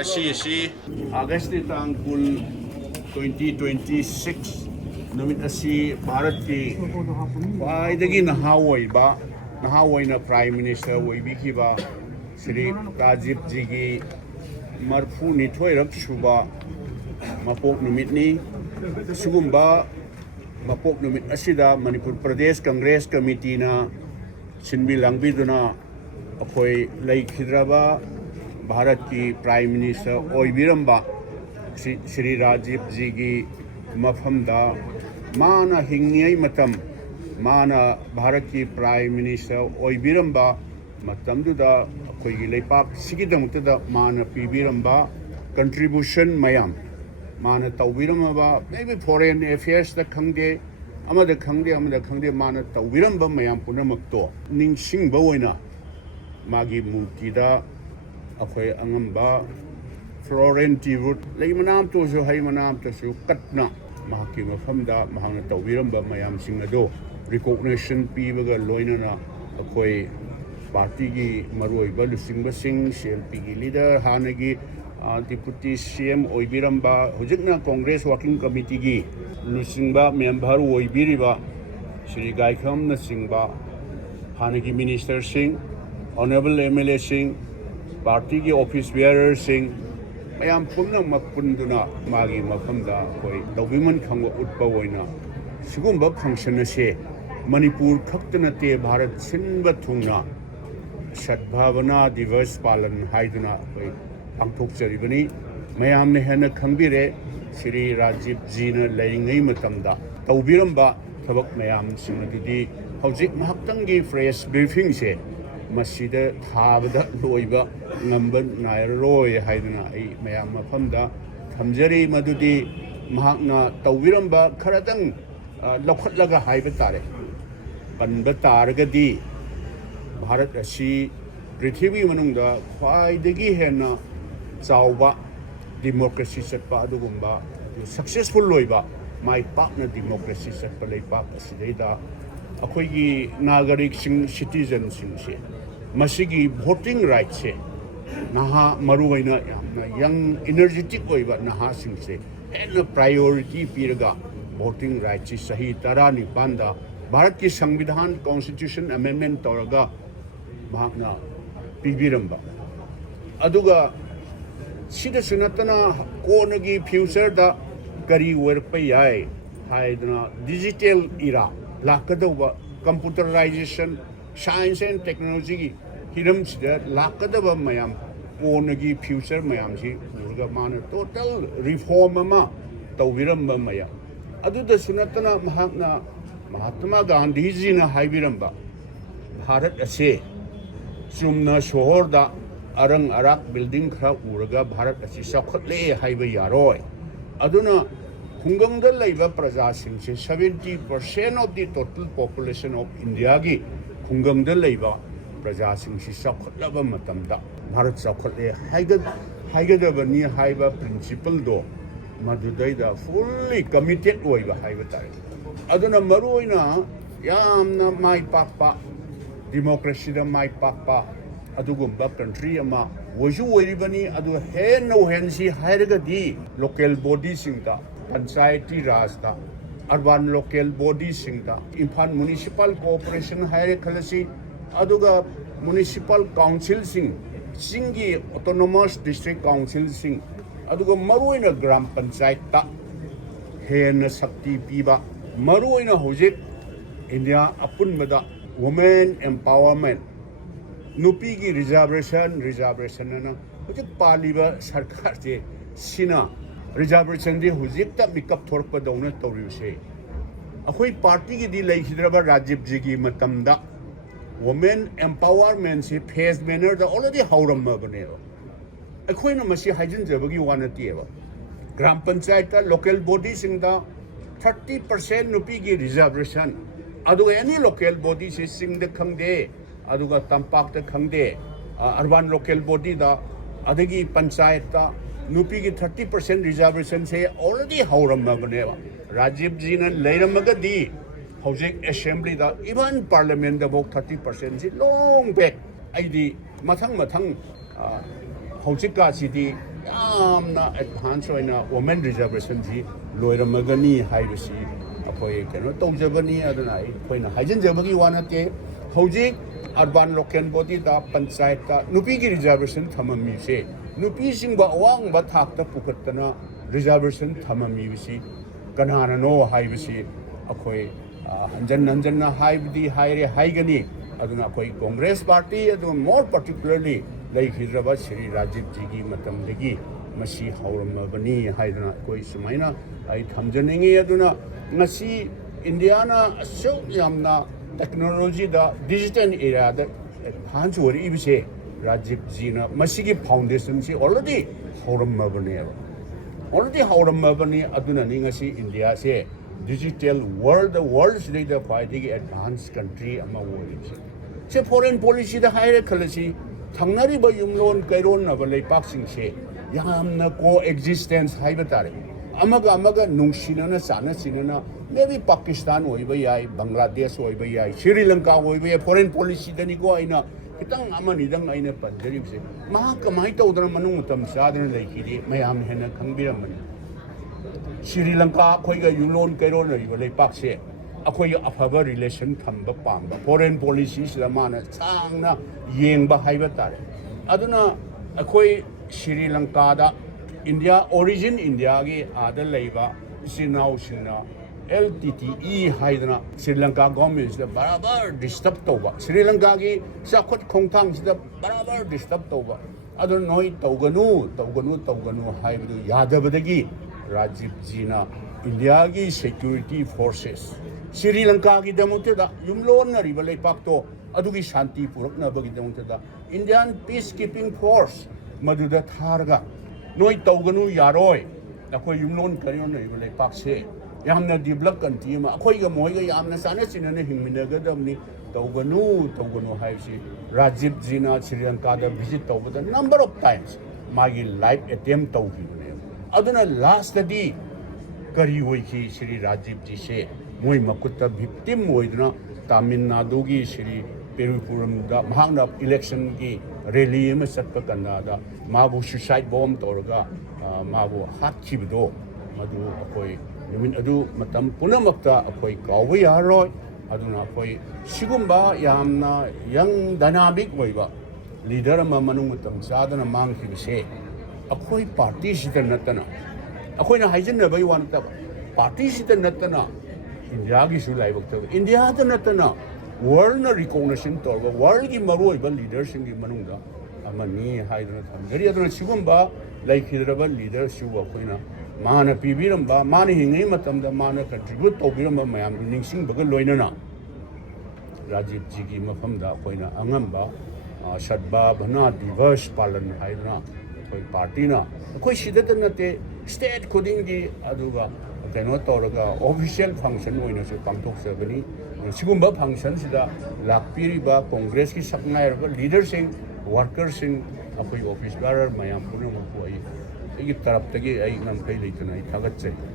Asi August tang kul 2026 numit asi Bharat ki khwaidagi nahawai na Prime Minister oibiki ba Shri Rajiv ji gi marfu nithoi rak suba mapok numit ni sugumba mapok numit asida Manipur Pradesh Congress Committee na sinbi langbi duna akhoi laikhidraba Bharat की prime minister ओइबिरंबा Shri Rajiv जी की मफमदा माना हिंगई मतम माना भारत की prime minister ओइबिरंबा मतमदुदा अखोई लेपाक सिगिदमतदा माना पीबिरंबा contribution मयाम माना तौबिरंबा maybe foreign affairs the खंगे खंगे माना तौबिरंबा मयाम पुनमक्तो निंगसिंगबा ओइना मागी मुक्तिदा अखोई अंगम्बा फ्लोरेंटी रूट लई मनाम तो जो है मनाम तो जो कटना महाकी मफमदा महाना तौबिरंबा मयाम सिंग अदो रिकॉग्निशन पीबगा लोइनना अखोई पार्टी की मरुइबा लुसिंगबा सिंग सीएलपी की लीडर हानगी डिप्यूटी सीएम ओइबिरंबा हुजिकना कांग्रेस वर्किंग कमिटी की लुसिंगबा मेंबर ओइबिरिबा श्री गायखम नसिंगबा हानगी मिनिस्टर सिंह ऑनरेबल एमएलए सिंह पार्टी की ऑफिस बेयरर सिंह मयाम पुनमक पुनदुना मागी मफमदा कोई तौबिमन खंग उत्पा ओइना सिगुंबा फंक्शन से मणिपुर खक्त नते भारत सिनब थुंगना सद्भावना दिवस पालन हाइदुना कोई पांथोकजरिबनी मयाम ने हेन खंबिरे श्री राजीव जी न लेंगई मतमदा तौबिरंबा थबक मयाम सिंगदुदी हौजिक महक्तंगी फ्रेश ब्रीफिंग से मसीद थाबदा लोइबा नंबर नायरोय हाइदना आई मयाम मफमदा थमजरी मदुदी महाकना तौबिरंबा खरतंग लौखटलगा हाइबा तारे पनबा तारगदी भारत असी पृथ्वी मनुंगदा ख्वाइदगी हेना चावबा डेमोक्रेसी चटपा अदुगुंबा सक्सेसफुल लोइबा माइ पाकना डेमोक्रेसी चटपा लेपाक असिदैदा अखोइगी नागरिक सिंह सिटीजन सिंह से मसीगी वोटिंग राइट से नहा मरुवैना यामना यंग एनर्जेटिक ओइबा नहा सिंह से हेन प्रायोरिटी पीरगा वोटिंग राइट से सही तरा निपांदा भारत की संविधान कॉन्स्टिट्यूशन अमेंडमेंट तौरगा महाकना पीबिरंबा अदुगा सिदा सुनतना कोनगी फ्यूचर दा करी वर्क याय हाइदना डिजिटल इरा लाकदौबा कंप्यूटराइजेशन साइंस एंड टेक्नोलॉजी की हिरम सिदा लाकदबा मयाम कोनगी फ्यूचर मयाम सी उरगा मान टोटल रिफॉर्म अमा तौबिरंबा मयाम अदुदा सुनतना महात्मा महात्मा गांधी जी ने हाइबिरंबा भारत असे चुमना शहरदा अरंग अराक बिल्डिंग खरा उरगा भारत असे सखतले हाइबा यारोय अदुना खुंगंगदा लैबा प्रजा सिंसे 70% of the total population of India की खुंगंगदा लैबा प्रजा सिंसे सखतलबा मतमदा भारत सखतले हाइगदबनी हाइबा प्रिंसिपल दो मदुदैदा फुल्ली कमिटेड ओइबा हाइबा तारे अदुना मरुइना यामना माइ पाकपा डेमोक्रेसी दा माइ पाकपा अदुगुंबा कंट्री अमा वजु ओइरिबनी अदु हेनसी हाइरगदी लोकल बॉडी सिंगदा पंचायती राज दा अर्बन लोकल बॉडी सिंगदा इम्फाल म्युनिसिपल कोऑपरेशन हाइरे खलसी अदुगा म्युनिसिपल काउंसिल सिंगी ऑटोनोमस डिस्ट्रिक्ट काउंसिल सिंग अदुगा मरुइना ग्राम पंचायत ता हेन शक्ति पीबा मरुइना होजिक इंडिया अपुनबदा वुमेन एम्पावरमेंट नुपी की रिजर्वेशन ना होजिक पालिबा सरकार जे सिना रिजर्वेशन दी होजिक ता मिकअप थोरप दौना तौरिसे अखोई पार्टी की दी लेखिद्रबा राजीव जी की मतमदा वुमेन एम्पावरमेंट से फेस मैनर दा ऑलरेडी हौरमबने अखोइना मसी हाइजिनजबगी वानतीएबा ग्राम पंचायत लोकल बॉडी सिंगदा 30% नुपी की रिजर्वेशन अदुगा एनी लोकल बॉडी से सिंगद खंगदे अदुगा तंपाक खंगदे अर्बन लोकल बॉडी दा अदगी पंचायत दा नुपी की 30% रिजर्वेशन से ऑलरेडी हौरमबने राजीव जी ने लेरमगदी हौजिक असेंबली दा इवन पार्लियामेंट दा 30% से लॉन्ग बैक आईदी मथंग हौजिका सिदी ꯌꯥꯝꯅ ꯑꯦꯗꯚꯥꯟꯁ ꯑꯣꯏꯅ ꯋꯨꯃꯦꯟ ꯔꯤꯖꯥꯔꯕꯦꯁꯟꯁꯤ ꯂꯣꯏꯔꯝꯃꯒꯅꯤ ꯍꯥꯏꯕꯁꯤ ꯑꯩꯈꯣꯏ ꯀꯩꯅꯣ ꯇꯧꯖꯕꯅꯤ ꯑꯗꯨꯅ ꯑꯩꯈꯣꯏꯅ ꯍꯥꯏꯖꯤꯟꯖꯕꯒꯤ ꯋꯥ ꯅꯠꯇꯦ ꯍꯧꯖꯤꯛ ꯑꯔꯕꯥꯟ ꯂꯣꯀꯦꯜ ꯕꯣꯗꯤꯗ ꯄꯟꯆꯥꯌꯠꯇ ꯅꯨꯄꯤꯒꯤ ꯔꯤꯖꯥꯔꯕꯦꯁꯟ ꯊꯝꯃꯝꯃꯤꯁꯦ ꯅꯨꯄꯤꯁꯤꯡꯕꯨ ꯑꯋꯥꯡꯕ ꯊꯥꯛꯇ ꯄꯨꯈꯠꯇꯅ ꯔꯤꯖꯥꯔꯕꯦꯁꯟ ꯊꯝꯃꯝꯃꯤꯕꯁꯤ ꯀꯅꯥꯅꯅꯣ ꯍꯥꯏꯕꯁꯤ ꯑꯩꯈꯣꯏ ꯍꯟꯖꯟ ꯍꯟꯖꯟꯅ ꯍꯥꯏꯕꯗꯤ ꯍꯥꯏꯔꯦ ꯍꯥꯏꯒꯅꯤ ꯑꯗꯨꯅ ꯑꯩꯈꯣꯏ ꯀꯣꯡꯒ꯭ꯔꯦꯁ ꯄꯥꯔꯇꯤ ꯑꯗꯨꯒ ꯃꯣꯔ ꯄꯥꯔꯇꯤꯀꯨꯂꯔꯂꯤ ꯂꯩꯈꯤꯗ꯭ꯔꯕ ꯁ꯭ꯔꯤ ꯔꯥꯖꯤꯕꯖꯤꯒꯤ ꯃꯇꯝꯗꯒꯤ ꯃꯁꯤ ꯍꯧꯔꯝꯃꯕꯅꯤ ꯍꯥꯏꯗꯅ ꯑꯩꯈꯣꯏ ꯁꯨꯃꯥꯏꯅ ꯑꯩ ꯊꯝꯖꯅꯤꯡꯉꯤ ꯑꯗꯨꯅ ꯉꯁꯤ ꯏꯟꯗꯤꯌꯥꯅ ꯑꯁꯨꯛ ꯌꯥꯝꯅ ꯇꯦꯛꯅꯣꯂꯣꯖꯤꯗ ꯗꯤꯖꯤꯇꯦꯜ ꯑꯦꯔꯤꯌꯥꯗ ꯑꯦꯗꯚꯥꯟꯁ ꯑꯣꯏꯔꯛꯏꯕꯁꯦ ꯔꯥꯖꯤꯕꯖꯤꯅ ꯃꯁꯤꯒꯤ ꯐꯥꯎꯟꯗꯦꯁꯟꯁꯤ ꯑꯣꯜꯔꯦꯗꯤ ꯍꯧꯔꯝꯃꯕꯅꯦꯕ ꯑꯣꯜꯔꯦꯗꯤ ꯍꯧꯔꯝꯃꯕꯅꯤ ꯑꯗꯨꯅꯅꯤ ꯉꯁꯤ ꯏꯟꯗꯤꯌꯥꯁꯦ ꯗꯤꯖꯤꯇꯦꯜ ꯋꯥꯔꯜꯗꯁꯤꯗꯩꯗ ꯈ꯭ꯋꯥꯏꯗꯒꯤ ꯑꯦꯗꯚꯥꯟꯁ ꯀꯟꯇ꯭ꯔꯤ ꯑꯃ ꯑꯣꯏꯔꯤꯕꯁꯦ ꯁꯦ ꯐꯣꯔꯦꯟ ꯄꯣꯂꯤꯁꯤꯗ ꯍꯥꯏꯔꯦ ꯈꯜꯂꯁꯤ ꯊꯪꯅꯔꯤꯕ ꯌꯨꯝꯂꯣꯟ ꯀꯩꯔꯣꯟꯅꯕ ꯂꯩꯄꯥꯛꯁꯤꯡꯁꯦ ꯌꯥꯝꯅ ꯀꯣ ꯑꯦꯛꯖꯤꯁꯇꯦꯟꯁ ꯍꯥꯏꯕ ꯇꯥꯔꯦ ꯑꯃꯒ ꯑꯃꯒ ꯅꯨꯡꯁꯤꯅꯅ ꯆꯥꯟꯅ ꯆꯤꯟꯅꯅ ꯃꯦꯕꯤ ꯄꯥꯀꯤꯁꯇꯥꯟ ꯑꯣꯏꯕ ꯌꯥꯏ ꯕꯪꯒ꯭ꯂꯥꯗꯦꯁ ꯑꯣꯏꯕ ꯌꯥꯏ ꯁ꯭ꯔꯤ ꯂꯪꯀꯥ ꯑꯣꯏꯕ ꯌꯥꯏ ꯐꯣꯔꯦꯟ ꯄꯣꯂꯤꯁꯤꯗꯅꯤꯀꯣ ꯑꯩꯅ ꯈꯤꯇꯪ ꯑꯃꯅꯤꯗꯪ ꯑꯩꯅ ꯄꯟꯖꯔꯤꯕꯁꯦ ꯃꯍꯥꯛ ꯀꯃꯥꯏꯅ ꯇꯧꯗꯅ ꯃꯅꯨꯡ ꯃꯇꯝ ꯆꯥꯗꯅ ꯂꯩꯈꯤꯗꯦ ꯃꯌꯥꯝ ꯍꯦꯟꯅ ꯈꯪꯕꯤꯔꯝꯕꯅꯤ ꯁ꯭ꯔꯤ ꯂꯪꯀꯥ ꯑꯩꯈꯣꯏꯒ ꯌꯨꯝꯂꯣꯟ ꯀꯩꯔꯣꯟꯅꯔꯤꯕ ꯂꯩꯄꯥꯛꯁꯦ ꯑꯩꯈꯣꯏꯒ ꯑꯐꯕ ꯔꯤꯂꯦꯁꯟ ꯊꯝꯕ ꯄꯥꯝꯕ ꯐꯣꯔꯦꯟ ꯄꯣꯂꯤꯁꯤꯁꯤꯗ ꯃꯥꯅ ꯁꯥꯡꯅ ꯌꯦꯡꯕ ꯍꯥꯏꯕ ꯇꯥꯔꯦ ꯑꯗꯨꯅ ꯑꯩꯈꯣꯏ ꯁ꯭ꯔꯤ ꯂꯪꯀꯥꯗ ꯏꯟꯗꯤꯌꯥ ꯑꯣꯔꯤꯖꯤꯟ ꯏꯟꯗꯤꯌꯥꯒꯤ ꯑꯥꯗ ꯂꯩꯕ ꯏꯆꯤꯜ ꯏꯅꯥꯎꯁꯤꯡꯅ LTTE 하이드나 스리랑카 governmentꯁꯤꯗ 바라바ꯔ 디스터브 ꯇꯧꯕ ꯁ꯭ꯔꯤꯂꯪꯀꯥꯒꯤ ꯆꯥꯎꯈꯠ ꯈꯣꯡꯊꯥꯡꯁꯤꯗ ꯕꯥꯔꯥꯕꯥꯔ ꯗꯤꯁꯇꯔꯕ ꯇꯧꯕ ꯑꯗꯨ ꯅꯣꯏ ꯇꯧꯒꯅꯨ ꯍꯥꯏꯕꯗꯨ ꯌꯥꯗꯕꯗꯒꯤ ꯔꯥꯖꯤꯕꯖꯤꯅ ꯏꯟꯗꯤꯌꯥꯒꯤ ꯁꯦꯀ꯭ꯌꯨꯔꯤꯇꯤ ꯐꯣꯔꯁꯦꯁ ꯁ꯭ꯔꯤꯂꯪꯀꯥꯒꯤꯗꯃꯛꯇꯗ ꯌꯨꯝꯂꯣꯟꯅꯔꯤꯕ ꯂꯩꯄꯥꯛꯇꯣ ꯑꯗꯨꯒꯤ ꯁꯥꯟꯇꯤ ꯄꯨꯔꯛꯅꯕꯒꯤꯗꯃꯛꯇꯗ ꯏꯟꯗꯤꯌꯥꯟ ꯄꯤꯁ ꯀꯤꯄꯤꯡ ꯐꯣꯔꯁ ꯃꯗꯨꯗ ꯊꯥꯔꯒ ꯅꯣꯏ ꯇꯧꯒꯅꯨ ꯌꯥꯔꯣꯏ ꯑꯩꯈꯣꯏ ꯌꯨꯝꯂꯣꯟ ꯀꯩꯔꯣꯟꯅꯔꯤꯕ ꯂꯩꯄꯥꯛꯁꯦ ꯌꯥꯝꯅ ꯗꯤꯕꯂꯞ ꯀꯟꯇ꯭ꯔꯤ ꯑꯃ ꯑꯩꯈꯣꯏꯒ ꯃꯣꯏꯒ ꯌꯥꯝꯅ ꯆꯥꯟꯅ ꯆꯤꯟꯅꯅ ꯍꯤꯡꯃꯤꯟꯅꯒꯗꯕꯅꯤ ꯇꯧꯒꯅꯨ ꯍꯥꯏꯕꯁꯤ ꯔꯥꯖꯤꯕꯖꯤꯅ ꯁ꯭ꯔꯤ ꯂꯪꯀꯥꯗ ꯚꯤꯖꯤꯠ ꯇꯧꯕꯗ ꯅꯝꯕꯔ ꯑꯣꯐ ꯇꯥꯏꯝꯁ ꯃꯥꯒꯤ ꯂꯥꯏꯐ ꯑꯦꯇꯦꯝ ꯇꯧꯈꯤꯕꯅꯦꯕ ꯑꯗꯨꯅ ꯂꯥꯁꯇꯗꯤ ꯀꯔꯤ ꯑꯣꯏꯈꯤ ꯁ꯭ꯔꯤ ꯔꯥꯖꯤꯕꯖꯤꯁꯦ ꯃꯣꯏ ꯃꯈꯨꯠꯇ ꯚꯤꯛꯇꯤꯝ ꯑꯣꯏꯗꯨꯅ ꯇꯥꯃꯤꯜ ꯅꯥꯗꯨꯒꯤ ꯁ꯭ꯔꯤ ꯄꯦꯔꯨꯄꯨꯔꯝꯗ ꯃꯍꯥꯛꯅ ꯏꯂꯦꯛꯁꯟꯒꯤ ꯔꯦꯂꯤ ꯑꯃ ꯆꯠꯄ ꯀꯥꯟꯗ ꯃꯥꯕꯨ ꯁꯨꯏꯁꯥꯏꯠ ꯕꯣꯝ ꯇꯧꯔꯒ ꯃꯥꯕꯨ ꯍꯥꯠꯈꯤꯕꯗꯣ ꯃꯗꯨ ꯑꯩꯈꯣꯏ ꯅꯨꯃꯤꯠ ꯑꯗꯨ ꯃꯇꯝ ꯄꯨꯝꯅꯃꯛꯇ ꯑꯩꯈꯣꯏ ꯀꯥꯎꯕ ꯌꯥꯔꯣꯏ ꯑꯗꯨꯅ ꯑꯩꯈꯣꯏ ꯁꯤꯒꯨꯝꯕ ꯌꯥꯝꯅ ꯌꯪ ꯗꯥꯏꯅꯥꯃꯤꯛ ꯑꯣꯏꯕ ꯂꯤꯗꯔ ꯑꯃ ꯃꯅꯨꯡ ꯃꯇꯝ ꯆꯥꯗꯅ ꯃꯥꯡꯈꯤꯕꯁꯦ ꯑꯩꯈꯣꯏ ꯄꯥꯔꯇꯤꯁꯤꯗ ꯅꯠꯇꯅ ꯑꯩꯈꯣꯏꯅ ꯍꯥꯏꯖꯤꯟꯅꯕꯒꯤ ꯋꯥ ꯅꯠꯇꯕ ꯄꯥꯔꯇꯤꯁꯤꯗ ꯅꯠꯇꯅ ꯏꯟꯗꯤꯌꯥꯒꯤꯁꯨ ꯂꯥꯏꯕꯛꯇꯕ ꯏꯟꯗꯤꯌꯥꯗ ꯅꯠꯇꯅ ꯋꯥꯔꯜꯅ ꯔꯤꯀꯣꯛꯅꯦꯁꯟ ꯇꯧꯔꯕ ꯋꯥꯔꯜꯒꯤ ꯃꯔꯨꯑꯣꯏꯕ ꯂꯤꯗꯔꯁꯤꯡꯒꯤ ꯃꯅꯨꯡꯗ ꯑꯃꯅꯤ ꯍꯥꯏꯗꯨꯅ ꯊꯝꯖꯔꯤ ꯑꯗꯨꯅ ꯁꯤꯒꯨꯝꯕ ꯂꯩꯈꯤꯗ꯭ꯔꯕ ꯂꯤꯗꯔꯁꯤꯕꯨ ꯑꯩꯈꯣꯏꯅ ꯃꯥꯅ ꯄꯤꯕꯤꯔꯝꯕ ꯃꯥꯅ ꯍꯤꯡꯉꯤꯉꯩ ꯃꯇꯝꯗ ꯃꯥꯅ ꯀꯟꯇ꯭ꯔꯤꯕ꯭ꯌꯨꯠ ꯇꯧꯕꯤꯔꯝꯕ ꯃꯌꯥꯝꯗꯨ ꯅꯤꯡꯁꯤꯡꯕꯒ ꯂꯣꯏꯅꯅ ꯔꯥꯖꯤꯕꯖꯤꯒꯤ ꯃꯐꯝꯗ ꯑꯩꯈꯣꯏꯅ ꯑꯉꯝꯕ ꯁꯠꯕꯥꯚꯅꯥ ꯗꯤꯚꯁ ꯄꯥꯂꯟ ꯍꯥꯏꯗꯨꯅ ꯑꯩꯈꯣꯏ ꯄꯥꯔꯇꯤꯅ ꯑꯩꯈꯣꯏ ꯁꯤꯗꯇ ꯅꯠꯇꯦ ꯁ꯭ꯇꯦꯠ ꯈꯨꯗꯤꯡꯒꯤ ꯑꯗꯨꯒ ꯀꯩꯅꯣ ꯇꯧꯔꯒ ꯑꯣꯐꯤꯁꯤꯌꯦꯜ ꯐꯪꯁꯟ ꯑꯣꯏꯅꯁꯨ ꯄꯥꯡꯊꯣꯛꯆꯕꯅꯤ ꯁꯤꯒꯨꯝꯕ ꯐꯪꯁꯟꯁꯤꯗ ꯂꯥꯛꯄꯤꯔꯤꯕ ꯀꯣꯡꯒ꯭ꯔꯦꯁꯀꯤ ꯁꯛꯅꯥꯏꯔꯕ ꯂꯤꯗꯔꯁꯤꯡ ꯋꯥꯔꯀꯔꯁꯤꯡ ꯑꯩꯈꯣꯏ ꯑꯣꯐꯤꯁ ꯕꯦꯔꯔ ꯃꯌꯥꯝ ꯄꯨꯝꯅꯃꯛꯄꯨ ꯑꯩꯒꯤ ꯇꯔꯞꯇꯒꯤ ꯑꯩ ꯉꯝꯈꯩ ꯂꯩꯇꯅ ꯑꯩ ꯊꯥꯒꯠꯆꯔꯤ